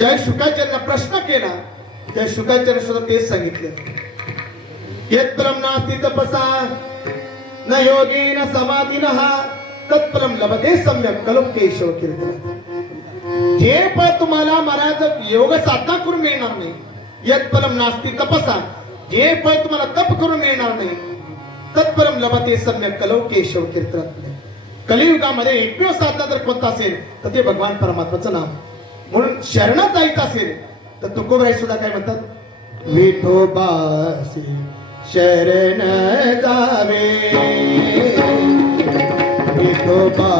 ज्या शुकाचार्यांना प्रश्न केला त्या शुकाचार्य सुद्धा तेच सांगितले. यत् परम तपसा न योगेन समाधीन तत्परम लभते सम्यक कलो केशव कीर्तन जे पण तुम्हाला महाराज योग साधना करून मिळणार नाही यत् परम नास्ति तपसा. जे पद तुम्हाला तप करून मिळणार नाही तत्परम लभते सम्यक कलो केशव कीर्तन कलियुगामध्ये एकमेव साधना जर कोणता असेल तर ते भगवान परमात्माचं नाव म्हणून शरणात जायचं असेल तर तुकोबराई सुद्धा काय म्हणतात? विठोबासी शरण जावे. विठोबा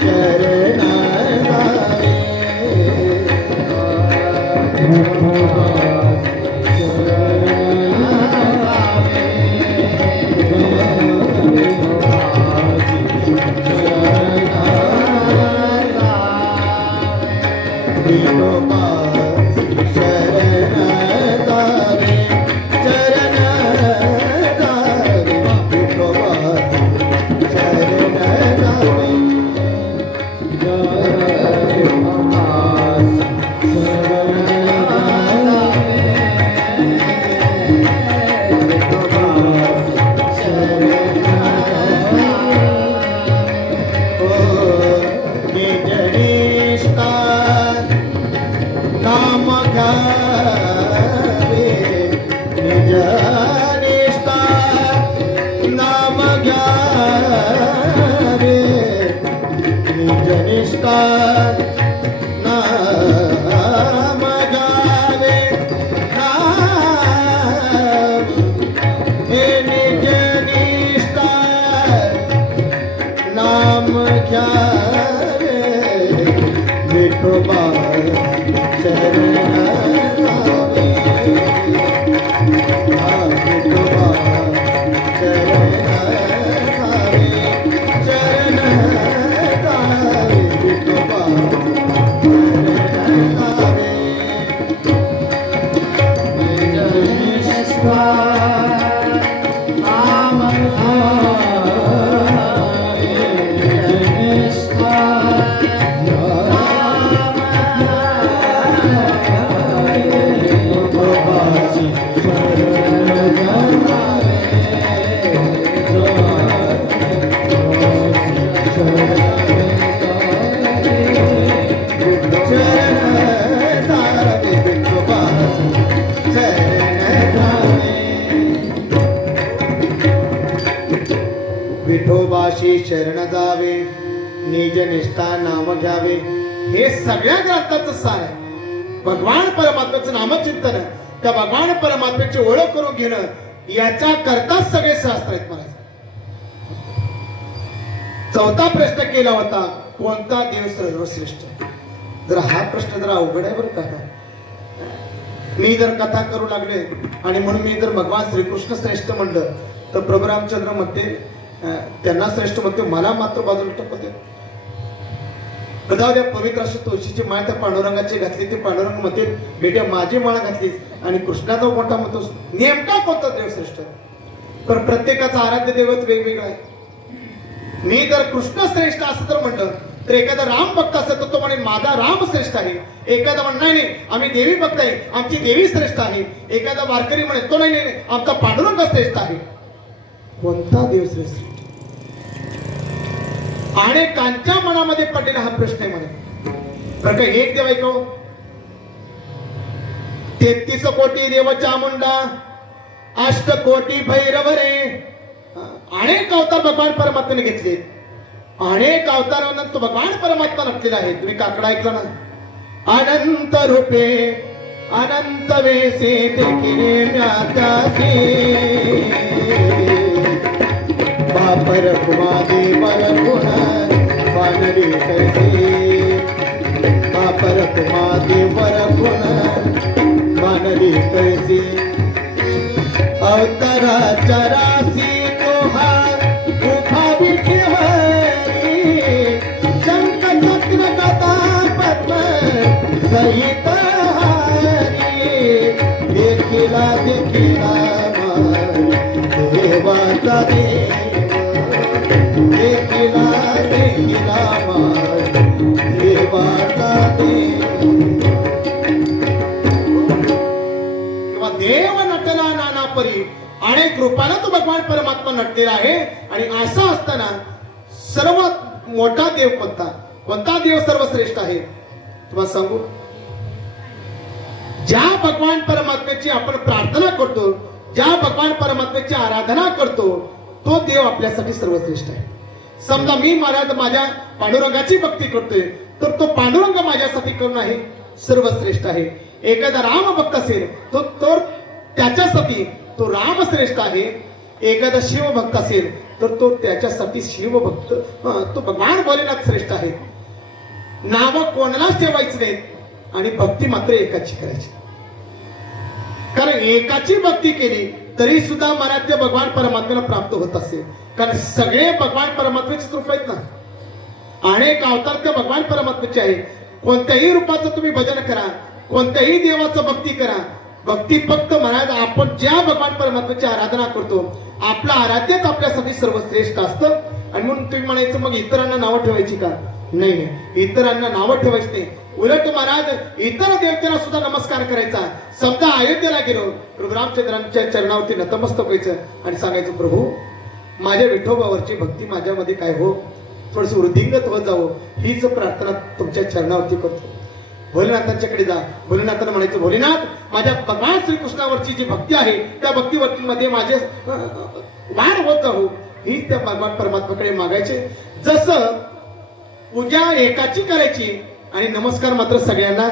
शरण जावे. ਕਰ विठोबाशी शरण जावे निज निष्ठा नाम घ्यावे. हे सगळ्या ग्रंथाचं सार आहे. भगवान परमात्म्याचं नामचिंतन त्या भगवान परमात्म्याची ओळख करून घेणं याच्या करताच सगळे शास्त्र आहेत महाराज. चौथा प्रश्न केला होता कोणता देव सर्वश्रेष्ठ? जर हा प्रश्न जरा अवघड आहे बरं का? मी जर कथा करू लागले आणि म्हणून मी जर भगवान श्रीकृष्ण श्रेष्ठ म्हणलं तर प्रभू रामचंद्र म्हणते त्यांना श्रेष्ठ म्हणते मला मात्र बाजूला टपवते जाऊ पवित्र अशी तुळशीची माळ त्या पांडुरंगाची घातली ते पांडुरंग म्हणते बेटा माझी माळ घातलीस आणि कृष्णाचा मोठा म्हणतो नेमका कोणता देव श्रेष्ठ पण प्रत्येकाचा आराध्य दैवत वेगवेगळा आहे. मी जर कृष्ण श्रेष्ठ असं तर म्हटलं तर एखादा राम भक्त असेल तर तो म्हणे माझा राम श्रेष्ठ आहे. एखादा म्हण नाही आम्ही देवी भक्त आहे आमची देवी श्रेष्ठ आहे. एखादा वारकरी म्हणे तो नाही नाही नाही, आमचा पांडुरंग श्रेष्ठ आहे. कोणता देव श्रेष्ठ? अनेकांच्या मनामध्ये पडलेला हा प्रश्न आहे मला बरं का एक देव ऐकव तेहतीस कोटी देव चामुंडा अष्ट कोटी भैरव रे अनेक अवतार भगवान परमात्म्याने घेतले. अनेक अवतारानंतर भगवान परमात्मा नटलेला आहे. तुम्ही काकडा ऐकला ना? अनंत रूपे अनंत वेसे देखील कैसे अवतरा चरासी तोहा उभा विठेवरी शंख चक्र कथा पद्म सहित देखिला देखिला देवाचा देव अनेक रूपानं तो भगवान परमात्मा नटलेला आहे. आणि असं असताना सर्वात मोठा देव कोणता? कोणता देव सर्वश्रेष्ठ आहे? तुम्हाला सांगू? ज्या भगवान परमात्म्याची आपण प्रार्थना करतो ज्या भगवान परमात्म्याची आराधना करतो तो देव आपल्यासाठी सर्वश्रेष्ठ आहे. समजा मी महाराज माझ्या पांडुरंगाची भक्ती करतोय तर तो पांडुरंग माझ्यासाठी करून आहे? सर्वश्रेष्ठ आहे. एखादा राम भक्त असेल तो तर त्याच्यासाठी तो राम श्रेष्ठ आहे. एखादा शिव भक्त असेल तर तो त्याच्यासाठी शिवभक्त तो भगवान भोलेनाथ श्रेष्ठ आहे. नाव कोणालाच ठेवायचं नाहीत. आणि भक्ती मात्र एकाची करायची. कारण एकाची भक्ती केली तरी सुद्धा मनात ते भगवान परमात्म्याला प्राप्त होत असेल. कारण सगळे भगवान परमात्म्याचे रूप आहेत ना. अनेक अवतार ते भगवान परमात्म्याचे आहे कोणत्याही रूपाचं तुम्ही भजन करा कोणत्याही देवाचं भक्ती करा भक्ती फक्त म्हणायचं आपण ज्या भगवान परमात्म्याची आराधना करतो आपलं आराध्यच आपल्यासाठी सर्वश्रेष्ठ असतं. आणि म्हणून तुम्ही म्हणायचं मग इतरांना नावं ठेवायची का? नाही नाही. इतरांना नावं ठेवायची नाही. उलट महाराज इतर देवतेला सुद्धा नमस्कार करायचा. समजा अयोध्येला गेलो रुद्रामचंद्रांच्या चरणावरती नतमस्तक व्हायचं आणि सांगायचं प्रभू माझ्या विठोबावरची भक्ती माझ्यामध्ये काय हो? थोडस वृद्धिंगत होत जावं. हीच प्रार्थना तुमच्या चरणावरती करतो. भोलेनाथांच्याकडे जा. भोलेनाथांना म्हणायचं भोलेनाथ माझ्या भगवान श्रीकृष्णावरची जी भक्ती आहे त्या भक्तीवरतीमध्ये माझे अं, वाढ होत जाऊ. ही त्या भगवान परमात्माकडे मागायचे. जसं पूजा एकाची करायची आणि नमस्कार मात्र सगळ्यांना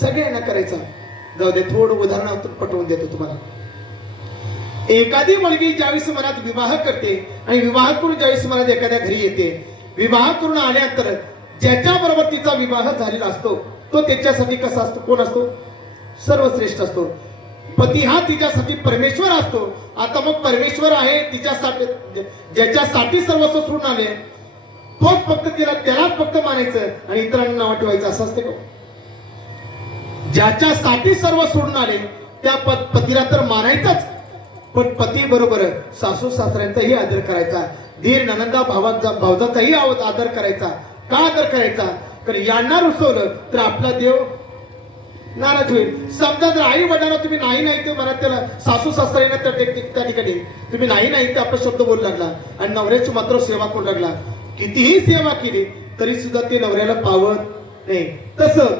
सगळ्यांना करायचा. जाऊ दे थोडं उदाहरण पटवून देतो तुम्हाला. एखादी मुलगी ज्यावेळेस मनात विवाह करते आणि विवाह करून ज्यावेळेस मनात एखाद्या घरी येते विवाह करून आल्यानंतर ज्याच्या बरोबर तिचा विवाह झालेला असतो तो त्याच्यासाठी कसा असतो? कोण असतो? सर्वश्रेष्ठ असतो. पती हा तिच्यासाठी परमेश्वर असतो. आता मग परमेश्वर आहे तिच्यासाठी ज्याच्यासाठी सर्वस्व सोडून आले तोच फक्त तिला त्यालाच फक्त मानायचं आणि इतरांना नाव ठेवायचं असं असते का? ज्याच्यासाठी सर्व सोडून आले त्या पतीला तर मानायचाच. पण पती बरोबर सासू सासऱ्यांचाही आदर करायचा. धीर ननंदा भावांचा भावजाचाही आदर करायचा. का आदर करायचा? तर यांना रुसवलं तर आपला देव नाराज होईल. समजा जर आई वडिलांना तुम्ही नाही नाही ते म्हणत त्याला सासू सासरा त्या त्या ठिकाणी. तुम्ही नाही नाही ते आपला शब्द बोलू लागला. आणि नवऱ्याची मात्र सेवा करू लागला. कितीही सेवा केली तरी सुद्धा ते नवऱ्याला पावत नाही. तसं